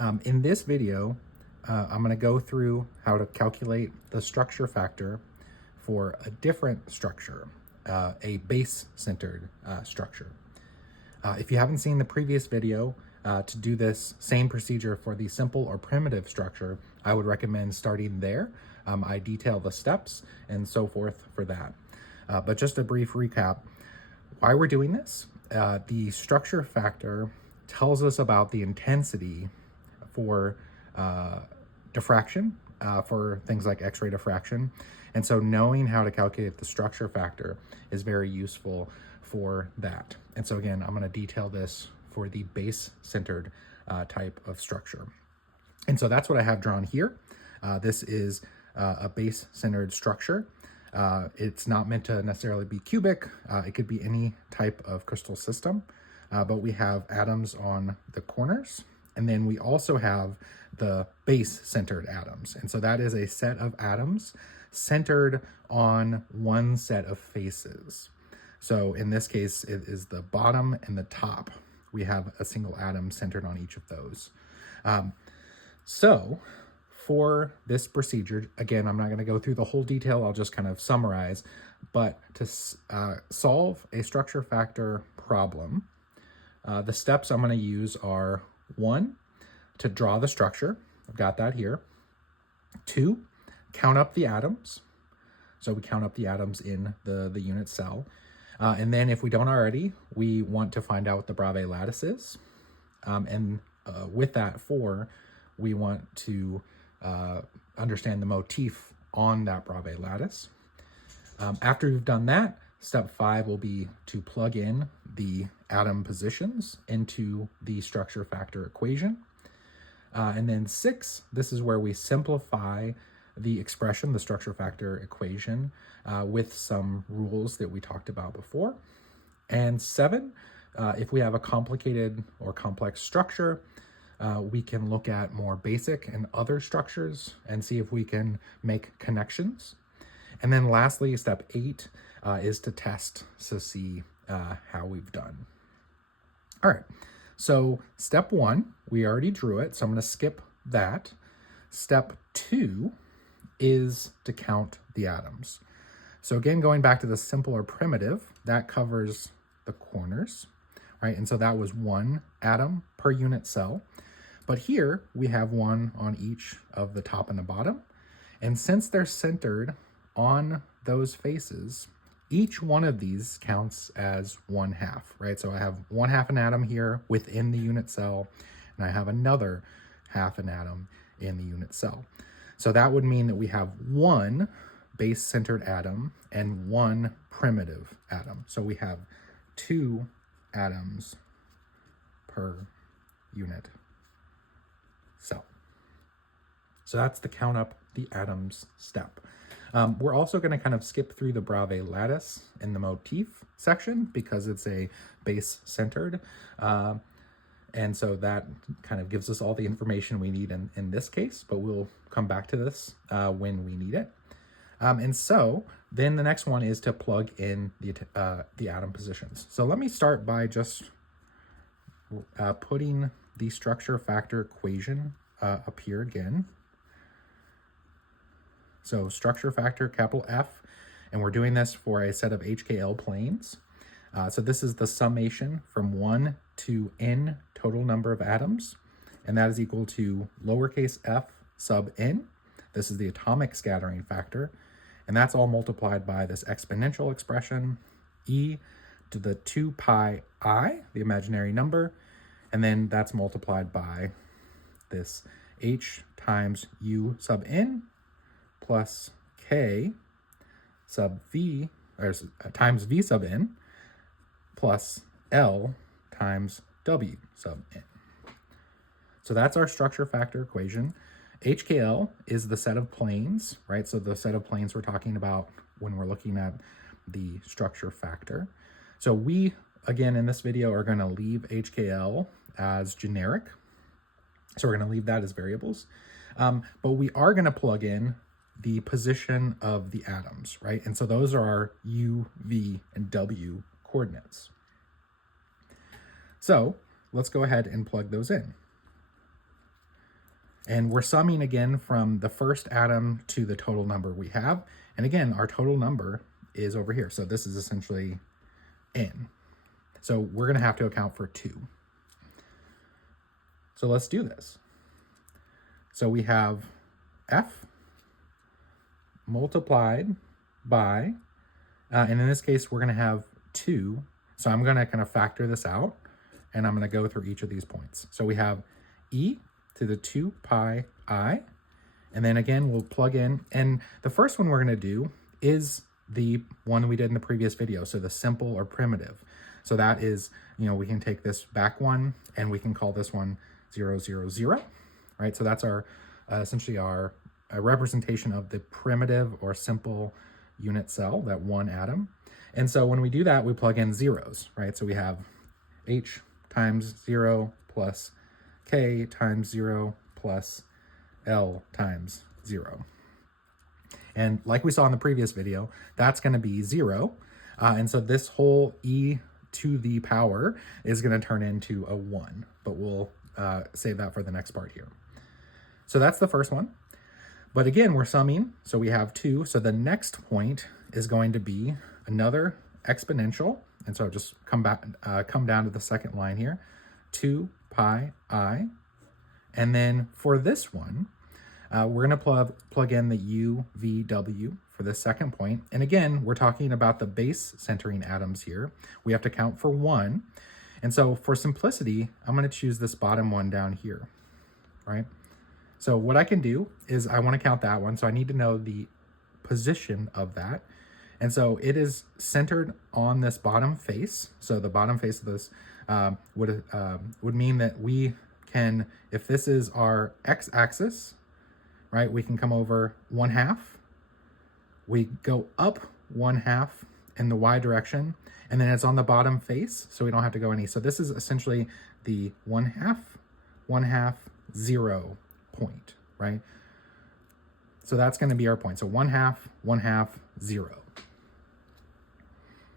In this video, I'm going to go through how to calculate the structure factor for a different structure, a base-centered structure. If you haven't seen the previous video, to do this same procedure for the simple or primitive structure, I would recommend starting there. I detail the steps and so forth for that. But just a brief recap, why we're doing this. The structure factor tells us about the intensity for diffraction, for things like X-ray diffraction. And so knowing how to calculate the structure factor is very useful for that. And so again, I'm going to detail this for the base-centered type of structure. And so that's what I have drawn here. This is a base-centered structure. It's not meant to necessarily be cubic. It could be any type of crystal system, but we have atoms on the corners. And then we also have the base-centered atoms. And so that is a set of atoms centered on one set of faces. So in this case, it is the bottom and the top. We have a single atom centered on each of those. So for this procedure, again, I'm not going to go through the whole detail. I'll just kind of summarize. But to solve a structure factor problem, the steps I'm going to use are: 1, to draw the structure. I've got that here. 2, count up the atoms. So we count up the atoms in the unit cell. And then if we don't already, we want to find out what the Bravais lattice is. With that 4, we want to understand the motif on that Bravais lattice. After we've done that, step 5 will be to plug in the atom positions into the structure factor equation. And then 6, this is where we simplify the expression, the structure factor equation, with some rules that we talked about before. And 7, if we have a complicated or complex structure, we can look at more basic and other structures and see if we can make connections. And then lastly, step 8 is to test to see how we've done. All right, so step 1, we already drew it, so I'm going to skip that. Step 2 is to count the atoms. So again, going back to the simple or primitive, that covers the corners, right? And so that was 1 atom per unit cell. But here we have 1 on each of the top and the bottom. And since they're centered on those faces, each one of these counts as 1/2, right? So I have 1/2 an atom here within the unit cell, and I have another 1/2 an atom in the unit cell. So that would mean that we have 1 base-centered atom and 1 primitive atom. So we have 2 atoms per unit cell. So that's the count up the atoms step. We're also going to kind of skip through the Bravais lattice in the motif section because it's a base-centered. And so that kind of gives us all the information we need in this case, but we'll come back to this when we need it. And so then the next one is to plug in the atom positions. So let me start by just putting the structure factor equation up here again. So structure factor, capital F, and we're doing this for a set of HKL planes. So this is the summation from 1 to n total number of atoms, and that is equal to lowercase f sub n. This is the atomic scattering factor, and that's all multiplied by this exponential expression, e to the 2 pi I, the imaginary number, and then that's multiplied by this h times u sub n plus k sub v, or times v sub n, plus L times W sub n. So that's our structure factor equation. HKL is the set of planes, right? So the set of planes we're talking about when we're looking at the structure factor. So we, again, in this video are going to leave HKL as generic. So we're going to leave that as variables. But we are going to plug in the position of the atoms, right? And so those are our U, V, and W coordinates. So let's go ahead and plug those in. And we're summing again from the first atom to the total number we have. And again, our total number is over here. So this is essentially n. So we're going to have to account for 2. So let's do this. So we have F multiplied by, and in this case, we're going to have 2. So I'm going to kind of factor this out, and I'm going to go through each of these points. So we have e to the 2 pi I, and then again, we'll plug in. And the first one we're going to do is the one we did in the previous video, so the simple or primitive. So that is, we can take this back one, and we can call this one 0, 0, 0, right? So that's our essentially our representation of the primitive or simple unit cell, that one atom. And so when we do that, we plug in zeros, right? So we have H times 0 plus K times 0 plus L times 0. And like we saw in the previous video, that's going to be 0. And so this whole e to the power is going to turn into a 1, but we'll save that for the next part here. So that's the first one. But again, we're summing, so we have 2. So the next point is going to be another exponential. And so just come down to the second line here, 2 pi I. And then for this one, we're going to plug in the U, V, W for the second point. And again, we're talking about the base centering atoms here. We have to count for 1. And so for simplicity, I'm going to choose this bottom one down here, right? So what I can do is I want to count that one. So I need to know the position of that. And so it is centered on this bottom face. So the bottom face of this would mean that we can, if this is our x-axis, right, we can come over 1/2. We go up 1/2 in the y direction, and then it's on the bottom face, so we don't have to go any. So this is essentially the 1/2, 1/2, 0 point, right? So that's going to be our point. So 1/2, 1/2, 0.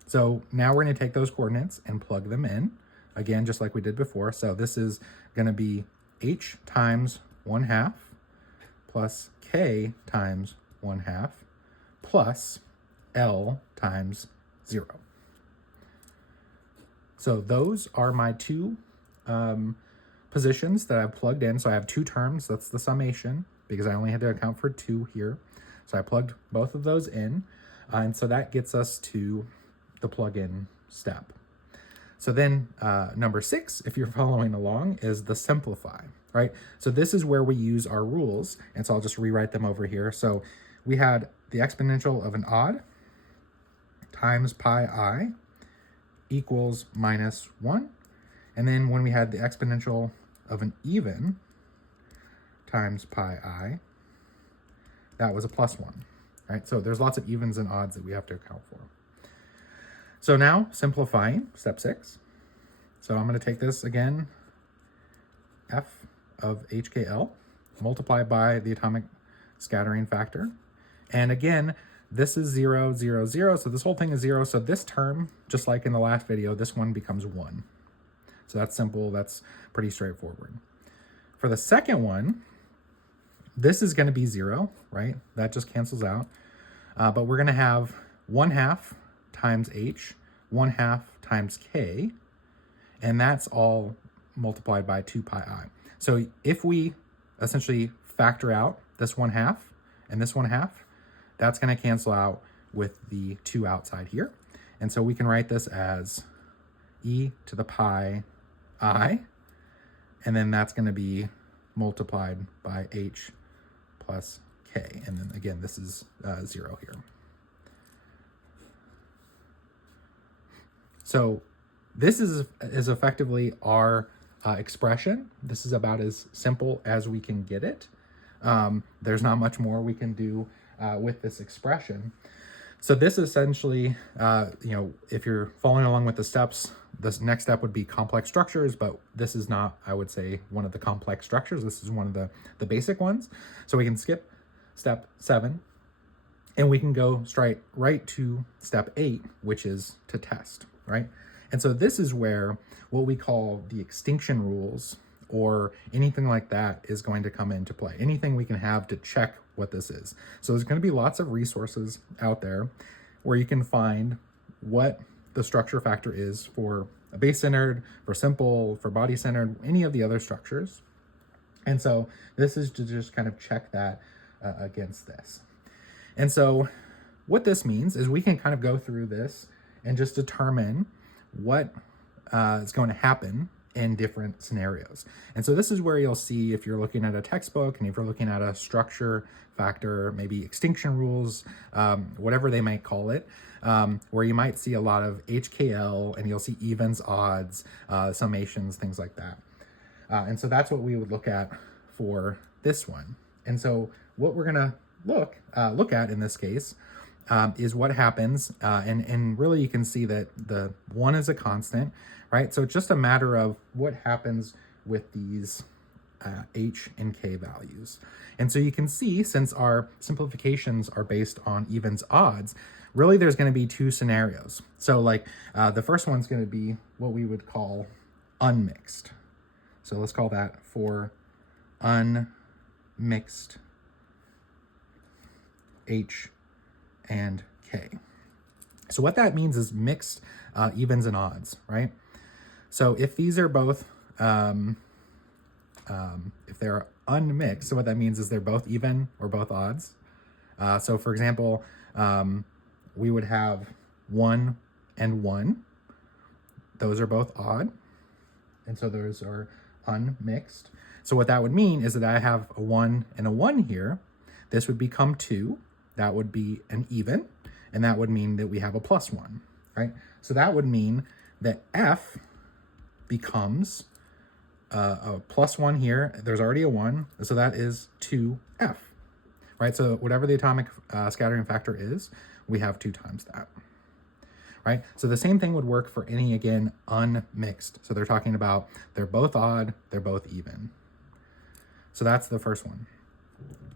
So now we're going to take those coordinates and plug them in, again, just like we did before. So this is going to be h times 1/2 plus k times 1/2 plus L times 0. So those are my two positions that I've plugged in. So I have 2 terms. That's the summation, because I only had to account for 2 here. So I plugged both of those in. And so that gets us to the plug-in step. So then number 6, if you're following along, is the simplify, right? So this is where we use our rules. And so I'll just rewrite them over here. So we had the exponential of an odd times pi I equals -1. And then when we had the exponential of an even times pi I, that was a +1, right? So there's lots of evens and odds that we have to account for. So now simplifying, step 6. So I'm going to take this again, F of HKL, multiply by the atomic scattering factor. And again, this is 0, 0, 0. So this whole thing is 0. So this term, just like in the last video, this one becomes 1. So that's simple. That's pretty straightforward. For the second one, this is going to be 0, right? That just cancels out. But we're going to have 1/2 times h, 1/2 times k, and that's all multiplied by 2 pi I. So if we essentially factor out this 1/2 and this 1/2, that's going to cancel out with the 2 outside here. And so we can write this as e to the pi I, and then that's going to be multiplied by h plus k. And then again, this is 0 here. So this is effectively our expression. This is about as simple as we can get it. There's not much more we can do with this expression. So this essentially, if you're following along with the steps, this next step would be complex structures, but this is not, I would say, one of the complex structures. This is one of the basic ones. So we can skip step 7, and we can go straight right to step 8, which is to test, right? And so this is where what we call the extinction rules or anything like that is going to come into play. Anything we can have to check what this is. So there's going to be lots of resources out there where you can find what the structure factor is for a base-centered, for simple, for body-centered, any of the other structures. And so this is to just kind of check that against this. And so what this means is we can kind of go through this and just determine what is going to happen in different scenarios. And so this is where you'll see, if you're looking at a textbook and if you're looking at a structure factor, maybe extinction rules, whatever they might call it, where you might see a lot of HKL, and you'll see evens, odds, summations, things like that. And so that's what we would look at for this one. And so what we're gonna look at in this case is what happens, and really you can see that the 1 is a constant, right? So it's just a matter of what happens with these H and K values. And so you can see, since our simplifications are based on evens, odds, really there's going to be two scenarios. So like the first one's going to be what we would call unmixed. So let's call that for unmixed H and K. So what that means is mixed evens and odds, right? So if these are both, if they're unmixed, so what that means is they're both even or both odds. So for example, we would have 1 and 1. Those are both odd. And so those are unmixed. So what that would mean is that I have a 1 and a 1 here. This would become 2. That would be an even. And that would mean that we have a plus 1, right? So that would mean that F becomes a plus 1 here. There's already a 1. So that is 2F, right? So whatever the atomic scattering factor is, we have 2 times that, right? So the same thing would work for any, again, unmixed. So they're talking about they're both odd, they're both even. So that's the first one.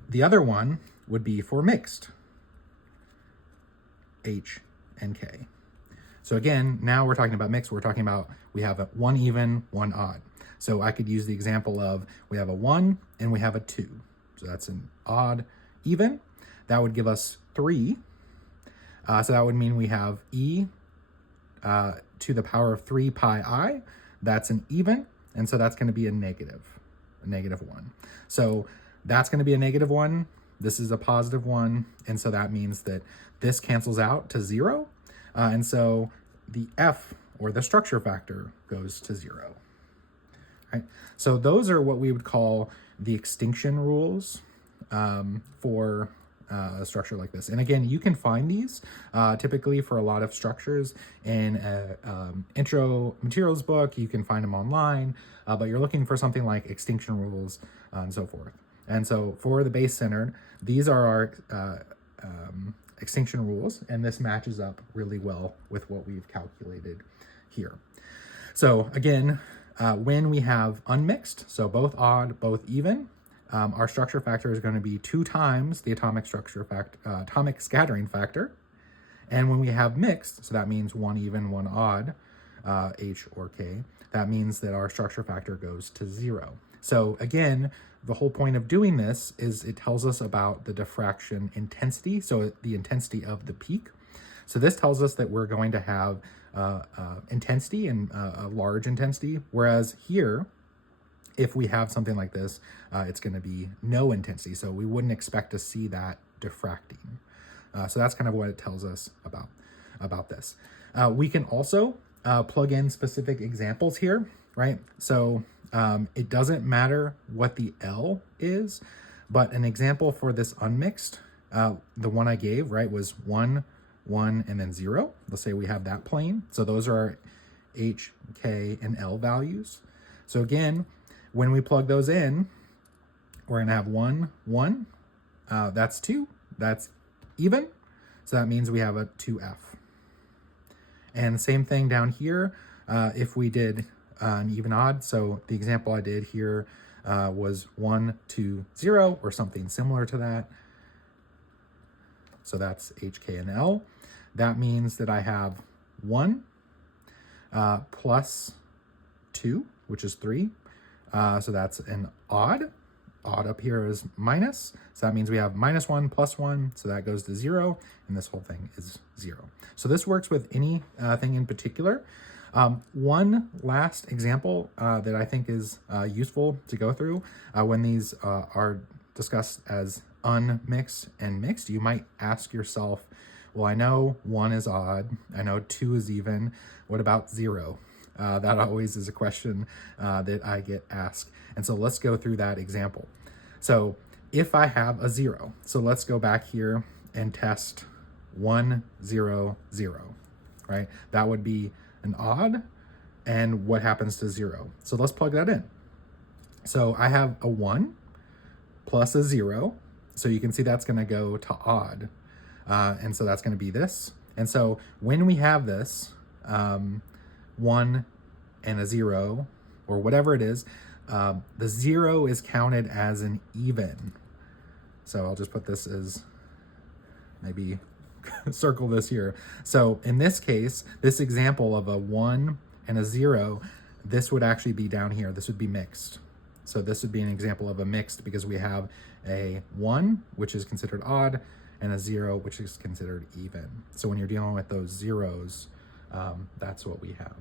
The other one would be for mixed H and K. So again, now we're talking about mixed. We're talking about we have a 1 even, 1 odd. So I could use the example of we have a 1 and we have a 2. So that's an odd even. That would give us 3. So that would mean we have e to the power of 3 pi I. That's an even. And so that's going to be a negative 1. So that's going to be a negative 1. This is a positive 1. And so that means that this cancels out to 0. And so the F, or the structure factor, goes to 0. Right? So those are what we would call the extinction rules for a structure like this. And again, you can find these typically for a lot of structures in an intro materials book. You can find them online, but you're looking for something like extinction rules and so forth. And so for the base-centered, these are our extinction rules, and this matches up really well with what we've calculated here. So again, when we have unmixed, so both odd, both even, our structure factor is going to be 2 times the atomic scattering factor. And when we have mixed, so that means 1 even, 1 odd, H or K, that means that our structure factor goes to 0. So again, the whole point of doing this is it tells us about the diffraction intensity, so the intensity of the peak. So this tells us that we're going to have intensity, and a large intensity, whereas here, if we have something like this, it's going to be no intensity, so we wouldn't expect to see that diffracting. So that's kind of what it tells us about this. We can also plug in specific examples here, right? So it doesn't matter what the L is, but an example for this unmixed, the one I gave, right, was 1, 1, and then 0. Let's say we have that plane. So those are our H, K, and L values. So again, when we plug those in, we're going to have 1, 1. That's 2. That's even. So that means we have a 2F. And same thing down here. If we did an even odd, so the example I did here was 1, 2, 0, or something similar to that. So that's H, K, and L. That means that I have 1 plus 2, which is 3, So that's an odd. Odd up here is minus. So that means we have -1 plus 1. So that goes to 0. And this whole thing is 0. So this works with any thing in particular. One last example that I think is useful to go through when these are discussed as unmixed and mixed, you might ask yourself, well, I know 1 is odd, I know 2 is even, what about 0? That always is a question that I get asked. And so let's go through that example. So if I have a 0, so let's go back here and test 1, 0, 0, right? That would be an odd, and what happens to 0? So let's plug that in. So I have a 1 plus a 0, so you can see that's going to go to odd, and so that's going to be this. And so when we have this 1 and a 0, or whatever it is, the 0 is counted as an even. So I'll just put this as, maybe circle this here. So in this case, this example of a 1 and a 0, this would actually be down here. This would be mixed. So this would be an example of a mixed because we have a 1, which is considered odd, and a 0, which is considered even. So when you're dealing with those zeros, that's what we have.